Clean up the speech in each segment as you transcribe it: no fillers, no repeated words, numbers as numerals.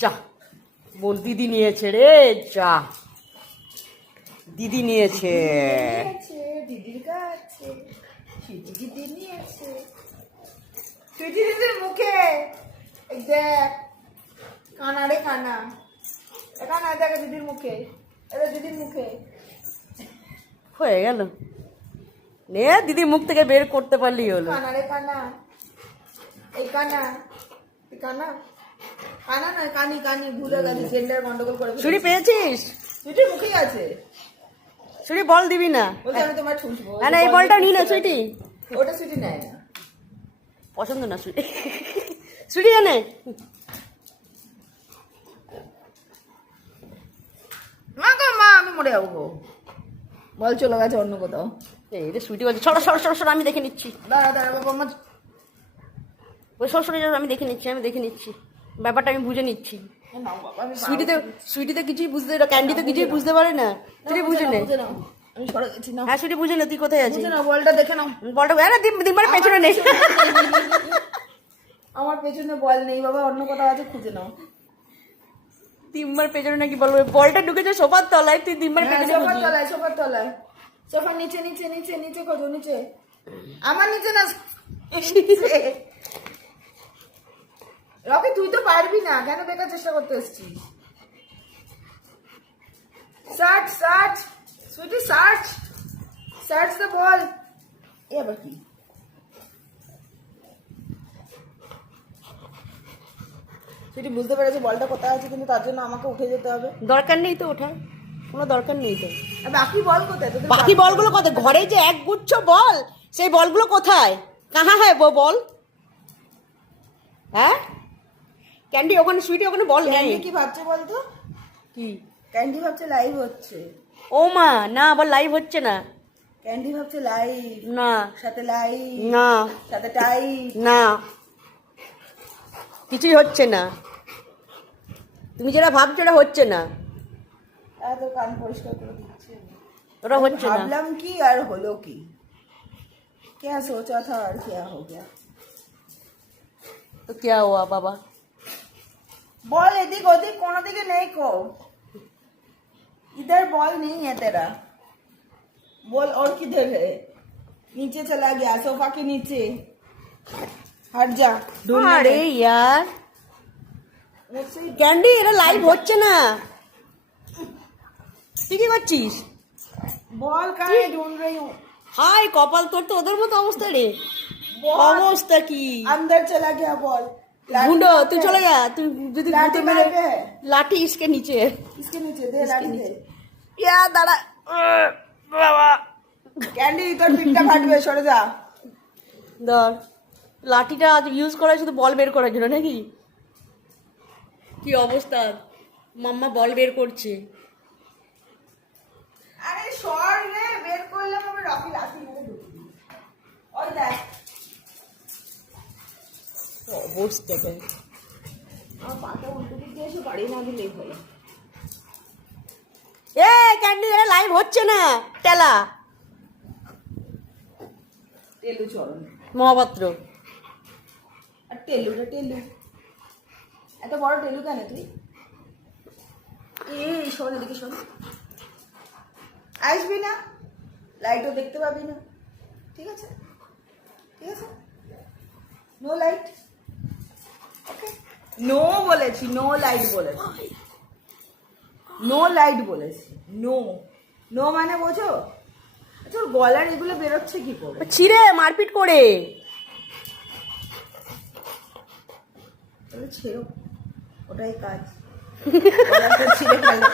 যা বোন দিদি নিয়েছে রে, যা দিদি নিয়েছে। দিদির কাছে দিদি নিয়েছে। সুইটি দিদির মুখে এই দেখ, কানা রে কানা, কানা দেখ দিদির মুখে, এটা দিদির মুখে হয়ে গেল। নে দিদির মুখ থেকে বের করতে পারলেই হলো। কানা রে কানা, এই কানা, এই কানা, কানা নয় কানি, কানি ভুলে গেছি, জেন্ডার গন্ডগোল করে ফেলেছি। ছুরি পেয়েছিস? সুইটির মুখেই আছে। ছুরি বল দিবি না? বলছি আমি তোমার ঠুসবো। না এই বলটা নিলে সুইটি, ওটা সুইটি নেয় না, পছন্দ না সুইটি। সুইটি জানে মা গো মা, আমি মরে যাবো গো। বল চলে গেছে অন্য কোথাও। এই রে সুইটি বলছে সরো সরো সরো সরো, আমি দেখে নিচ্ছি। দাঁড়া দাঁড়া বাবা, আমার ওই সরো সরো আমি দেখে নিচ্ছি, আমি দেখে নিচ্ছি, ব্যাপারটা আমি বুঝে নিচ্ছি। নাও বাবা, আমি সুইটিতে কিছুই বুঝতে, ক্যান্ডি তো কিছুই বুঝতে পারে না। তুই বুঝে নে। আমি সরে গেছি না। হ্যাঁ সুইটি বুঝে নে, তুই কোথায় আছিস? বুঝে নাও, বলটা দেখে নাও। বলটা আরে দিনবার পেছনে নেই। আমার পেছনে বল নেই বাবা, অন্য কোথাও আছে, খুঁজে নাও। দিনবার পেছনে নাকি বলবো? বলটা ঢুকেছে সোফার তলায়, তুই দিনবার পেছনে সোফার খুঁজছিস। তলায়, সোফার তলায়, সোফার নিচে নিচে নিচে নিচে খোঁজো, নিচে। আমার নিচে না, রকি তুই তো পারবি না, কেন বেকার চেষ্টা করতে এসছিস? Search search sweetie, search search the ball. এ আবার কি? সুইটি বুঝতে পেরেছে বলটা কোথায় আছে, কিন্তু তার জন্য আমাকে উঠে যেতে হবে। দরকার নেই তো ওঠার, কোনো দরকার নেই তো। আর বাকি বল কোথায় তোদের? বাকি বলগুলো কোথায়? ঘরে যে এক গুচ্ছ বল, সেই বলগুলো কোথায়? কাহা হ্যাঁ বল? হ্যাঁ ক্যান্ডি ওখানে, সুইটি ওখানে বল নেই। ক্যান্ডি কি ভাবছে বলতো? কি ক্যান্ডি ভাবছে লাইভ হচ্ছে। ও মা না, আবার লাইভ হচ্ছে না। ক্যান্ডি ভাবছে লাইভ, না সাথে লাইভ, না সাথে টাই। না, কিছুই হচ্ছে না। তুমি যেটা ভাবছো ওটা হচ্ছে না, এত কান পরিষ্কার করে দিচ্ছে। ওটা হচ্ছে না। ভাবলাম কি আর হলো কি, क्या सोचा था और क्या हो गया। তো क्या हुआ বাবা? बॉल एदिक ओदिक कोनो दिके नहीं को, इधर बॉल नहीं है तेरा, बॉल और किधर है? नीचे चला गया, सोफा के नीचे, हट जा। ढूंढने আরে दे। ইয়ার मुझसे ক্যান্ডি, এটা লাইভ হচ্ছে না। তুই কি করছিস? बॉल कहाँ है, ढूंढ रही हूँ। হাই কপাল, তোর তো ওদের মতো অবস্থা রে। बहुत অবস্থা কি? अंदर चला गया बॉल। গুন্ডো তুই চলে যা, তুই যদি लाठी ভূতে मार মেরে के है, লাঠি ইসকে নিচে। इसके नीचे दे, लाठी दे। ইয়া দাঁড়া বাবা, कैंडी इधर पिट्टा फाटবে, সরে যা। ধর লাঠিটা আজ ইউজ করা শুধু বল বের করার জন্য নাকি? কি অবস্থা, মাম্মা বল বের করছে। আরে সর রে, বের করলাম, আমি রকি লাঠি মেরে ঢুকি দিই। ওই দেখ, অবস্থাটা আমার পাটা উল্টো দিক দিয়ে এসে বাড়ি না দিলেই হলো। এ ক্যান্ডি, এটা লাইভ হচ্ছে না। টেলা টেলু চরণ মহাপাত্র, আর টেলুটা টেলু, এত বড় টেলু কেন তুই? এই শোন, এদিকে শোন, আসবি না, লাইটও দেখতে পাবি না, ঠিক আছে? ঠিক আছে, নো লাইট, ওকে? নো বলেছি, নো লাইট বলেছি, নো লাইট বলেছি, নো। নো মানে বোঝো? আচ্ছা, ওর গলার এগুলো বেরোচ্ছে কি করে? ছিঁড়ে মারপিট করে। তাহলে ছেড়ো, ওটাই কাজ। গলাটা ছিঁড়ে ফেলো।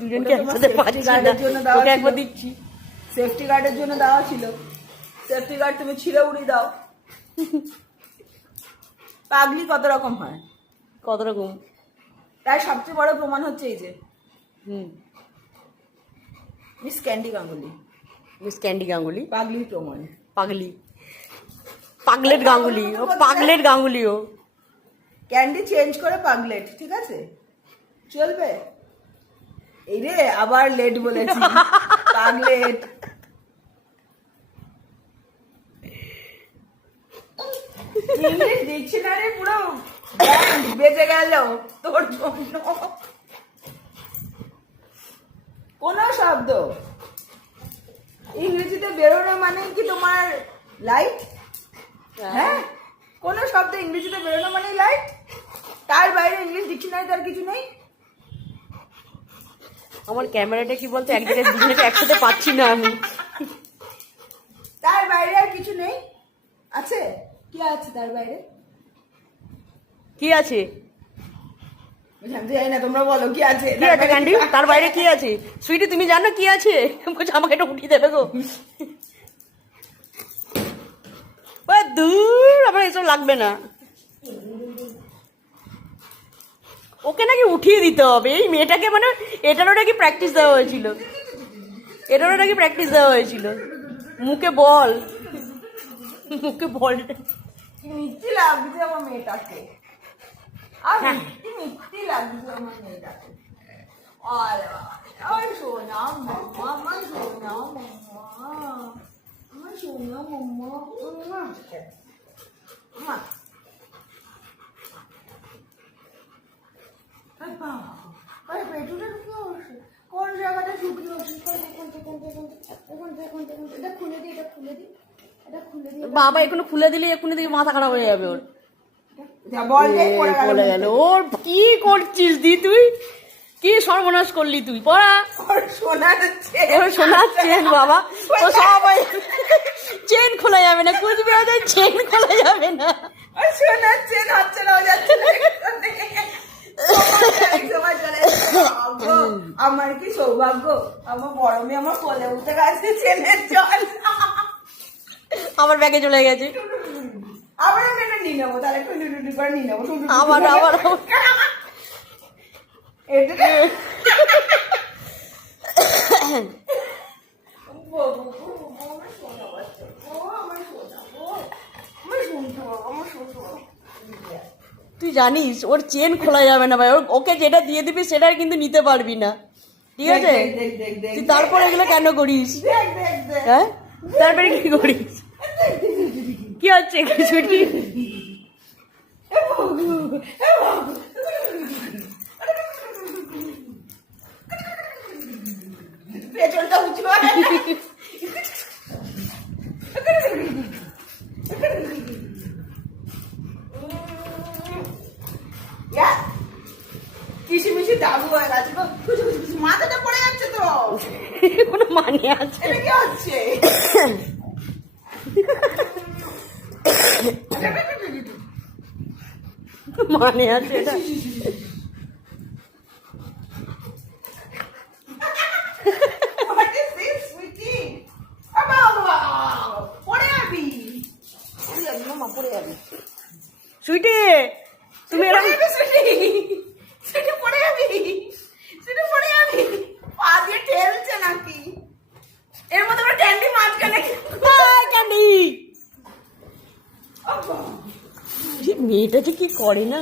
দুজনকে ওটা তোমার একসাথে safety পাচ্ছি guard না, এর জন্য দেওয়া তোকে একবার ছিল। দিচ্ছি। সেফটি গার্ডের জন্য দেওয়া ছিল, সেফটি গার্ড তুমি ছিঁড়ে উড়িয়ে দাও। পাগলি কত রকম হয়, কত রকম। তার সবচেয়ে বড় প্রমাণ হচ্ছে এই যে হুম, miss Candy Ganguly, miss Candy Ganguly পাগলির প্রমাণ। পাগলি, পাগলেট গাঙ্গুলি, ও পাগলেট গাঙ্গুলি। ও ক্যান্ডি চেঞ্জ করে পাগলেট, ঠিক আছে? চলবে? এই রে আবার লেট বলেছি, পাগলেট। ইংলিশ ডিকশনারি পুরো ব্যান্ড বেজে গেল তোর জন্য। কোন শব্দ ইংরেজিতে বেরোনো মানে কি তোমার লাইট? হ্যাঁ, কোন শব্দ ইংরেজিতে বেরোনো মানে লাইট। তার বাইরে ইংলিশ ডিকশনারি তার কিছু নেই। আমার ক্যামেরাটা কি বলতো, এক জায়গায় দুজনেকে একসাথে পাচ্ছি না আমি। তার বাইরে আর কিছু নেই। আছে? কি আছে তার বাইরে? কি আছে? জানতে চাই না, তোমরা বলো কি আছে। কি আছে ক্যান্ডি? তার বাইরে কি আছে? সুইটি তুমি জানো কি আছে? বলছে আমাকে এটা উঠিয়ে দেবে গো। ও দূর, আমার এসব লাগবে না। ওকে নাকি উঠিয়ে দিতে হবে এই মেয়েটাকে, মানে এটারও নাকি প্র্যাকটিস দেওয়া হয়েছিল, এটারও নাকি প্র্যাকটিস দেওয়া হয়েছিল। মুখে বল, মুখে বল। মিথ্যি লাগছে আমার মেয়েটাকে, আর মিথ্যি লাগছে আমার মেয়েটাকে। আরে বাবা, আমার সোনা মাম্মা, আমার সোনা মাম্মা, আমার সোনা মাম্মা। মা পেটুটা ঢুকে বসে, কোন জায়গাটা শুকিয়ে বসে? এটা খুলে দিই, এটা খুলে দিই, এটা খুলে দিই। বাবা এখনো খুলে দিলে এখনো দিকে মাথা খারাপ হয়ে যাবে ওর। বলে গেল ওর। কি করছিস দি তুই? কি সর্বনাশ করলি তুই? পড়া সোনার চেন বাবা, ও সবাই চেন খোলা যাবে না, কুচবিহারের চেন খোলা যাবে না। সোনার চেন হচ্ছে না, যাচ্ছে না। আমার কি সৌভাগ্য, আমার বড় মেয়ে আমার কোলে উঠে গেছে চেনের জল। আমার ব্যাগে চলে গেছে। আবার আমি এটা নিয়ে নেবো, তাহলে একটু টুটু করে নিয়ে নেবো। আবার আবার তুই জানিস ওর চেন খোলা যাবে না ভাই, ওকে যেটা দিয়ে দিবি সেটাই কিন্তু নিতে পারবি না, ঠিক আছে? তুই তারপর এগুলো কেন করিস? হ্যাঁ, তারপরে কি করিস? কি হচ্ছে কিছু? পেছনটা উঁচু কিসিমিসি দাবু হয়ে গেছে, মাথাটা পড়ে যাচ্ছে তো। কোনো মানে আছে? এটা কি হচ্ছে? মানে আছে এটা? What is this, sweetie? পড়ে যাবি, মামা পড়ে যাবি। সুইটি তুমি এরকম সেটা পড়ে যাবি, সেটা পড়ে যাবি। পা দিয়ে ঠেলছে নাকি? এর মধ্যে আমরা ক্যান্ডি মাঝখানে ক্যান্ডি। মেয়েটা যে কি করে না।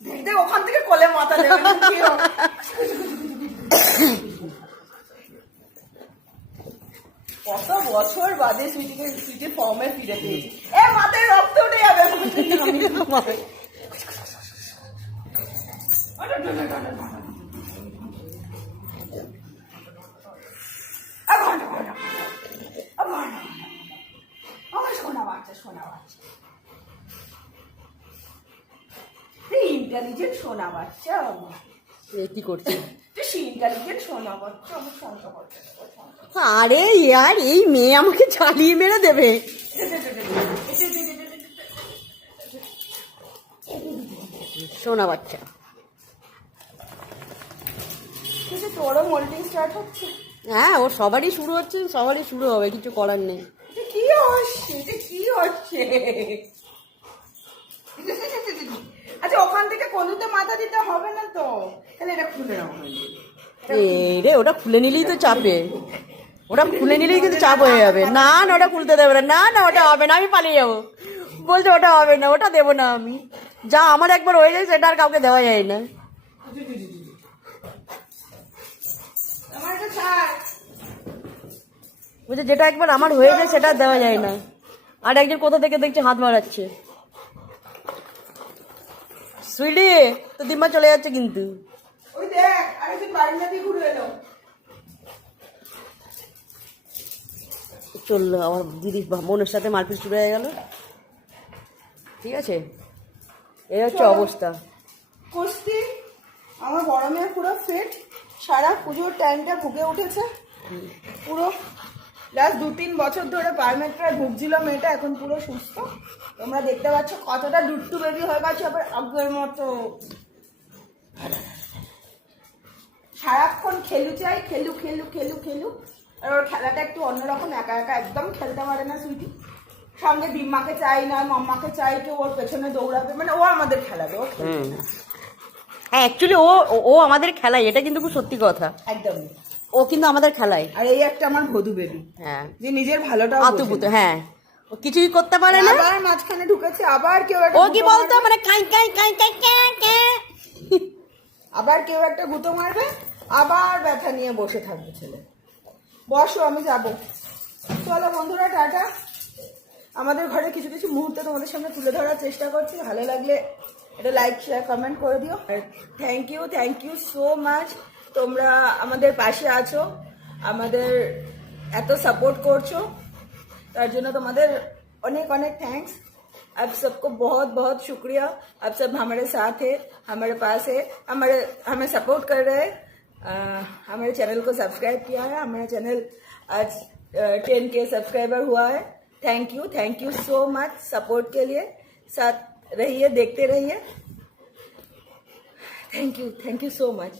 দেখতে ওখান থেকে কোলে মাথা দেবে না, কত বছর বাদে সুইটির ফর্মে ফিরে পেয়েছি। এ মাথায় রক্ত উঠে যাবে। আমার সোনা বাচ্চা, সোনা বাচ্চা, ইন্টেলিজেন্ট সোনা বাচ্চা। কি করছে? ইন্টেলিজেন্ট সোনা বাচ্চা, আমার সোনা বাচ্চা। আরে ইয়ার, এই মেয়ে আমাকে চালিয়ে মেরে দেবে। সোনা বাচ্চা। তোরও মোল্ডিং স্টার্ট হচ্ছে? হ্যাঁ, ওর সবারই শুরু হচ্ছে, সবারই শুরু হবে, কিছু করার নেই। কি হচ্ছে, এটা কি হচ্ছে? আচ্ছা, ওখান থেকে কলুতে মাথা দিতে হবে না তো, তাহলে এটা খুলে নাও। রে ওটা খুলে নিলেই তো চাপে, ওটা খুলে নিলেই কিন্তু চাপ হয়ে যাবে। না না, ওটা খুলতে দেবে না, না না ওটা হবে না, আমি পালিয়ে যাবো। বলছে ওটা হবে না, ওটা দেবো না আমি। যা আমার একবার হয়ে যায় সেটা আর কাউকে দেওয়া যায় না। আমার এটা ছাড়। বলছে যেটা একবার আমার হয়ে যায় সেটা আর দেওয়া যায় না। আর একজন কোথা থেকে দেখছে হাত মারাচ্ছে। সুইটি তো দিম্মা চলে যাচ্ছে কিন্তু। ওই দেখ আরেকজন বারান্দা দিয়ে ঘুরে এলো। চললো আমার দিদি বোনের সাথে মারপিট শুরু হয়ে গেল। ঠিক আছে, এই হচ্ছে অবস্থা। কুস্তি আমার বড় মেয়ে পুরো ফিট, সারা পুজোর টাইমটা ভুগে উঠেছে পুরো। লাস্ট 2-3 বছর ধরে পারমেট্রা ভুগছিল মেয়েটা, এখন পুরো সুস্থ। তোমরা দেখতে পাচ্ছ কতটা দুট্টু বেবি হয়ে গেছে, আবার আগের মতো সারাক্ষণ খেলু চাই, খেলু খেলু খেলু খেলু। আর ওর খেলাটা একটু অন্যরকম, একা একা একদম খেলতে পারে না সুইটি। সঙ্গে দিম্মাকে চাই না, মাম্মাকে চাই, কেউ ওর পেছনে দৌড়াবে, মানে ও আমাদের খেলাবে, ও খেলবে। হ্যাঁ অ্যাকচুয়ালি ও ও আমাদের খেলায়, এটা কিন্তু খুব সত্যি কথা। একদম। ও কিন্তু আমাদের খেলায়। আর এই একটা আমার ভদু বেবি, হ্যাঁ, যে নিজের ভালোটা আতুপুতো। হ্যাঁ, ও কিছুই করতে পারে না। আবার মাঝখানে ঢুকেছে, আবার কেউ একটা ও কি গুঁতো বলতো মারবে, মানে কাই কাই কাই কাই ক্যা ক্যা। আবার কেউ একটা গুঁতো মারবে, আবার ব্যথা নিয়ে বসে থাকবে ছেলে। বসো, আমি যাব। চলো বন্ধুরা, টাটা। আমাদের ঘরে কিছু কিছু মুহূর্ত তোমাদের সামনে তুলে ধরার চেষ্টা করছি। ভালো লাগলে এটা লাইক শেয়ার কমেন্ট করে দিও। Thank you so much. তোমরা আমাদের পাশে আছো, আমাদের এত সাপোর্ट করছো, তার জন্য তোমাদের অনেক অনেক थैंक्स। आप सबको बहुत बहुत शुक्रिया। आप सब हमारे साथ है, हमारे पास है, हमें सपोर्ट कर रहे हैं। हमारे चैनल को सब्सक्राइब किया है। हमारा चैनल आज 10K सब्सक्राइबर हुआ है। Thank you so much support के लिए। साथ रहिए, देखते रहिए। Thank you so much.